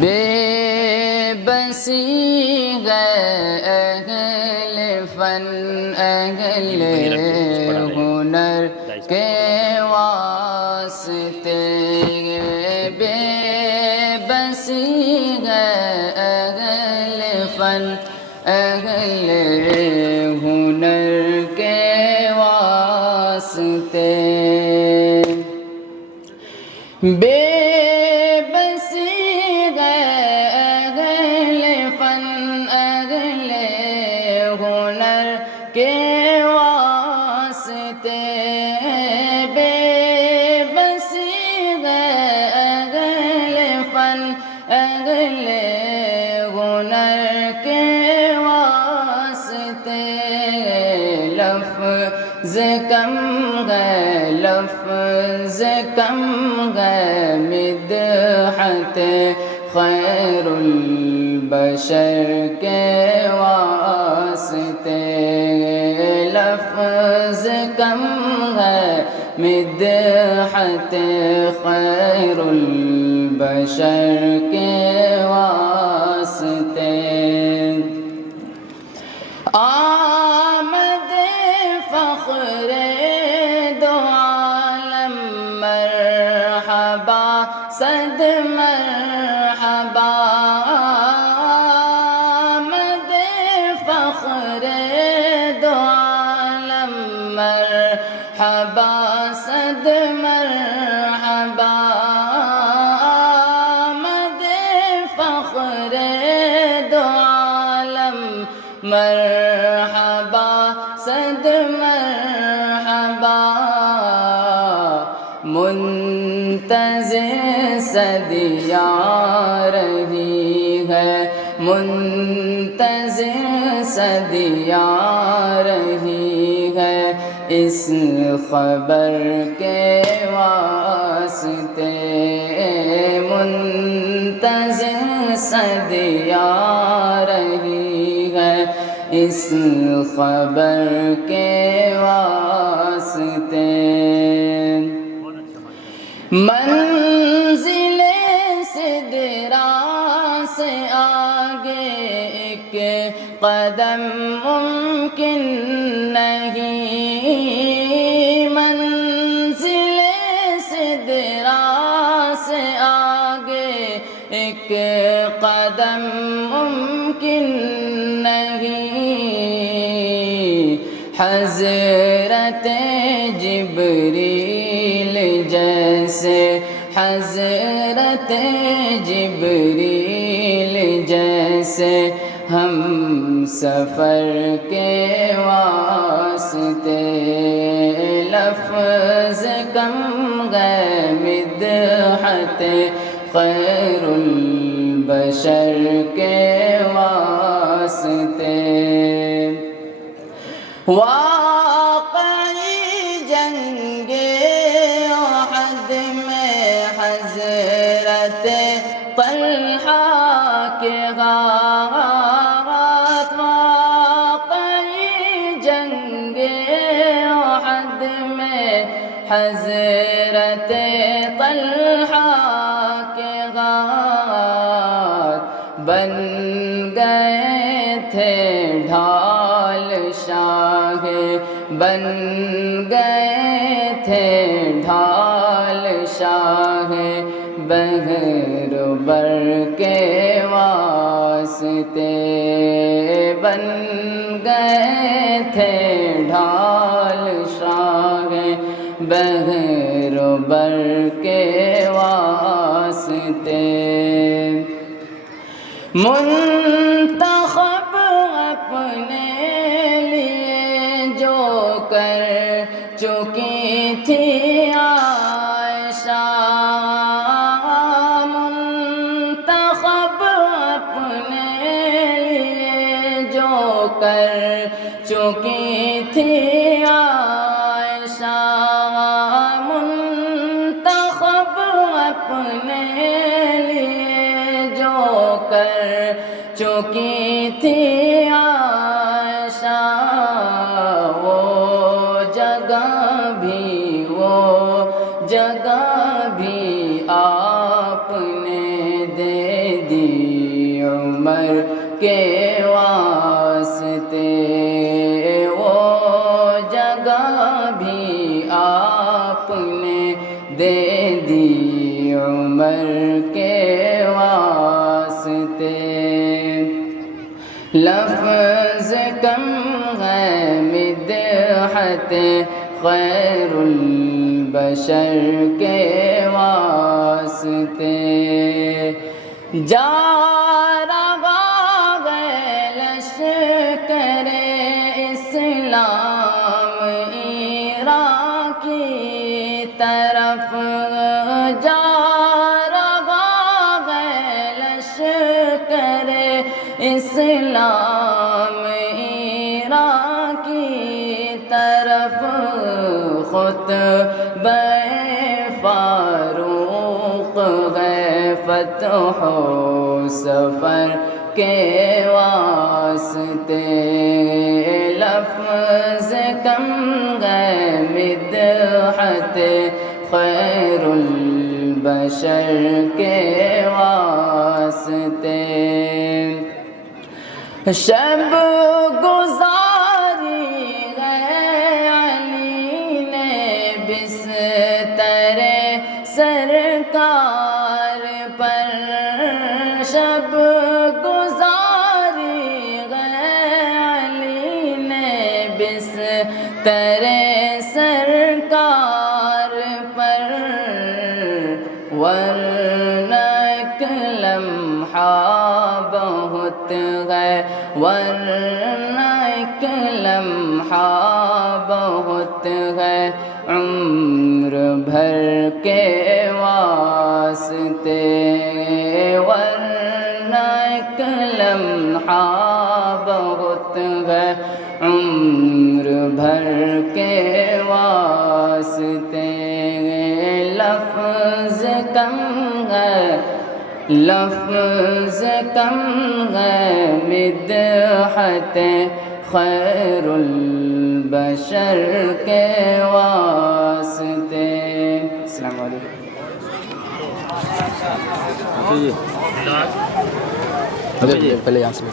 بے بسی ہے اہل فن اہل ہنر کے واسطے، بے بسی ہے اہل فن اہل ہنر کے واسطے، بے بسی ہے اہل فن اہل ہنر کے واسطے، بے بسی ہے اہل فن اہل ہنر کے واسطے، لفظ کم ہے لفظ کم ہے مدحت خیر البشر کے واسطے، لفظ کم ہے مدحت خیر البشر کے واسطے، آمد فخر دو عالم مرحبا صد مرحبا، آمد فخر دو عالم مرحبا صد مرحبا، آمد فخر دو عالم مرحبا صد مرحبا، منتظر صدیاں رہی ہے منتظر صدیاں رہی ہے اس خبر کے واسطے، منتظر صدیاں رہی ہے اس خبر کے واسطے، منزل سدرا سے آگے ایک قدم ممکن نہیں، منزل سدرا سے آگے ایک قدم ممکن نہیں، حضرت جبریل جیسے حضرت جبریل جیسے ہم سفر کے واسطے، لفظ کم ہے مدحت خیر البشر کے واسطے، واقعی جنگ احد میں حضرت طلحہ کے غارات، واقعی جنگ احد میں حضرت طلحہ کے غارات، بن گئے تھے ڈھال شاہ بن گئے تھے ڈھال شاہ بحر و بر کے واسطے، بن گئے تھے ڈھال شاہ بحر و بر کے واسطے، منتخب اپنے لیے جو کر چکی تھی عائشہ، منتخب اپنے لیے جو کر چکی تھی عائشہ، منتخب اپنے لیے جو کر چکی تھی عائشہ، وہ جگہ بھی آپ نے دے عمر کے واسطے، وہ جگہ بھی آپ نے دے دی عمر کے واسطے۔ لفظ کم ہے مدحت خیر البشر کے واسطے، جا رہا ہے لشکر اسلام ایران کی طرف، جا رہا ہے لشکر اسلام ایران کی طرف، خطبہ فاروق ہے فتح و سفر کے واسطے، لفظ کم ہے مدحت خیر البشر کے واسطے۔ شب گزاری ہے علی نے بستر سرکار پر، شب گزاری ہے علی نے بستر سرکار پر، ورنہ ایک لمحہ بہت ہے، ورنہ ایک لمحہ بہت ہے عمر بھر کے واسطے، ورنہ ایک لمحہ بہت ہے عمر بھر کے واسطے، لفظ کم ہے، لفظ کم ہے مدحت خیر البشر کے واسطے۔ السلام علیکم۔ پہلے یہاں سے